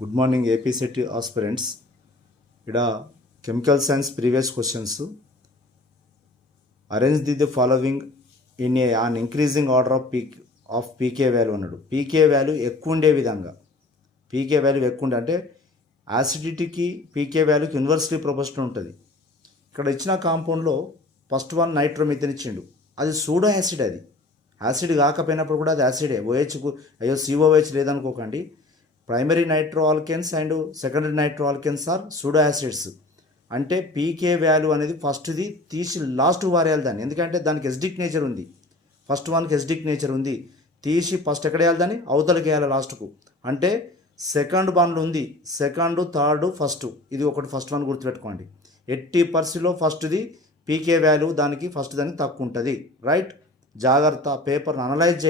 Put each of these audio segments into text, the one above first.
Good morning AP SET aspirants. ఇక్కడ chemical science previous questions. Arrange the following in a an increasing order of pK value అన్నాడు. PK value ఎక్కువ ఉండే విధంగా, పీకే value ఎక్కువ ఉండే అంటే యాసిడిటీకి పీకే వాల్యూకి ఇన్వర్స్లీ ప్రొపోర్షనల్ ఉంటుంది. ఇక్కడ ఇచ్చిన కాంపౌండ్లో ఫస్ట్ వన్ నైట్రోమిథేన్ ఇచ్చిండు. అది సూడో యాసిడ్, అది యాసిడ్ కాకపోయినప్పుడు కూడా అది యాసిడే. ఓహెచ్కు అయ్యో సిఓహెచ్ లేదనుకోకండి. Primary nitro alkanes and secondary nitro alkanes are pseudo acids. అంటే పీకే వాల్యూ అనేది ఫస్ట్ది తీసి లాస్ట్ వారేయాలి దాన్ని, ఎందుకంటే దానికి ఎసిడిక్ నేచర్ ఉంది. ఫస్ట్ వన్కి ఎసిడిక్ నేచర్ ఉంది, తీసి ఫస్ట్ ఎక్కడ వేయాలి దాన్ని, అవతలకి వేయాలి లాస్ట్కు. అంటే సెకండ్ వన్లు ఉంది, సెకండ్ థర్డ్ ఫస్ట్, ఇది ఒకటి ఫస్ట్ వన్ గుర్తుపెట్టుకోండి. 80% ఫస్ట్ది పీకే వాల్యూ దానికి ఫస్ట్ దానికి తక్కువ ఉంటుంది. రైట్, జాగ్రత్త. పేపర్ని అనలైజ్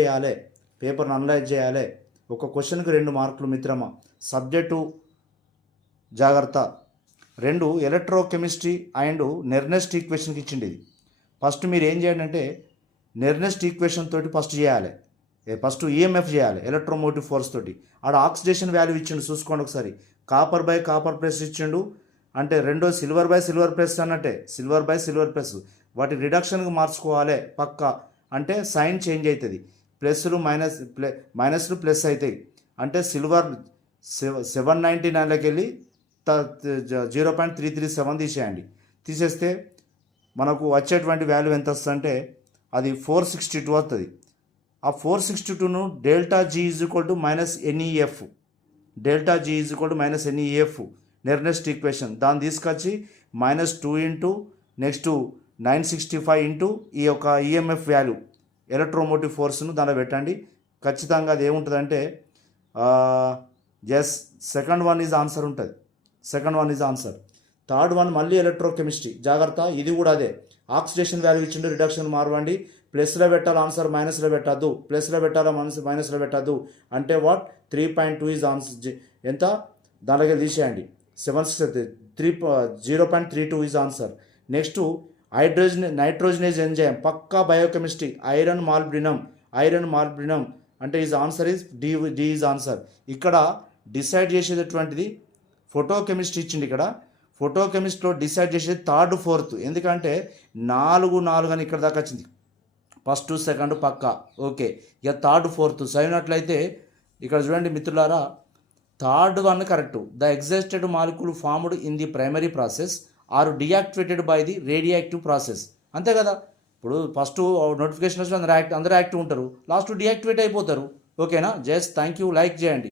చేయాలి. ఒక క్వశ్చన్కి 2 మార్కులు మిత్రమా. సబ్జెక్టు జాగ్రత్త. 2 ఎలక్ట్రోకెమిస్ట్రీ అండ్ నెర్నెస్ట్ ఈక్వేషన్కి ఇచ్చింది. ఇది ఫస్ట్ మీరు ఏం చేయండి అంటే నెర్నెస్ట్ ఈక్వేషన్ తోటి ఫస్ట్ చేయాలి. ఫస్ట్ ఈఎంఎఫ్ చేయాలి ఎలక్ట్రోమోటివ్ ఫోర్స్ తోటి. ఆడ ఆక్సిడేషన్ వాల్యూ ఇచ్చిండు, చూసుకోండి ఒకసారి. కాపర్ బై కాపర్ ప్లస్ ఇచ్చిండు అంటే రెండో సిల్వర్ బై సిల్వర్ ప్లస్ అన్నట్టే, సిల్వర్ బై సిల్వర్ ప్లస్. వాటి రిడక్షన్కి మార్చుకోవాలి పక్క, అంటే సైన్ చేంజ్ అవుతుంది. ప్లస్లు మైనస్లు ప్లస్ అవుతాయి. అంటే సిల్వర్ 799లోకి వెళ్ళి 0.337 తీసేయండి. తీసేస్తే మనకు వచ్చేటువంటి వాల్యూ ఎంత వస్తుంది అంటే అది 462 వస్తుంది. ఆ 462ను delta G is equal to minus NEF, delta G is equal to minus NEF Nernst equation. దాన్ని తీసుకొచ్చి -2 ఇంటూ నెక్స్ట్ 965 ఇంటూ ఈ యొక్క ఈఎంఎఫ్ వాల్యూ ఎలక్ట్రోమోటివ్ ఫోర్స్ను దాంట్లో పెట్టండి. ఖచ్చితంగా అది ఏముంటుందంటే yes second one is answer ఉంటుంది. థర్డ్ వన్ మళ్ళీ ఎలక్ట్రోకెమిస్ట్రీ. జాగ్రత్త, ఇది కూడా అదే. ఆక్సిడేషన్ వాల్యూ ఇచ్చిండు, రిడక్షన్ మార్వండి. ప్లస్లో పెట్టాలి ఆన్సర్, మైనస్లో పెట్టద్దు. ప్లస్లో పెట్టాలా మైనస్లో పెట్టద్దు. అంటే వాట్ 3.2 ఈజ్ ఆన్సర్. ఎంత దాంట్లోకి తీసేయండి. 0.32 is answer. Next nitrogenase enzyme, పక్కా బయోకెమిస్ట్రీ. ఐరన్ మాల్బ్రినం అంటే is answer is D is answer. ఇక్కడ డిసైడ్ చేసేటటువంటిది ఫోటోకెమిస్ట్రీ ఇచ్చింది. ఇక్కడ ఫోటోకెమిస్ట్రీలో డిసైడ్ చేసేది 3rd 4th, ఎందుకంటే 4 అని ఇక్కడ దాకా వచ్చింది. ఫస్ట్ సెకండ్ పక్కా ఓకే. ఇక 3rd 4th చదివినట్లయితే ఇక్కడ చూడండి మిత్రులారా, 3rd one correct. The exhausted molecule formed in the primary process are deactivated by the radioactive process. అంతే కదా. ఇప్పుడు ఫస్ట్ నోటిఫికేషన్ వచ్చిన అందరూ యాక్టివ్ ఉంటారు, లాస్ట్ డియాక్టివేట్ అయిపోతారు. ఓకేనా. జస్ట్ థ్యాంక్ యూ, లైక్ చేయండి.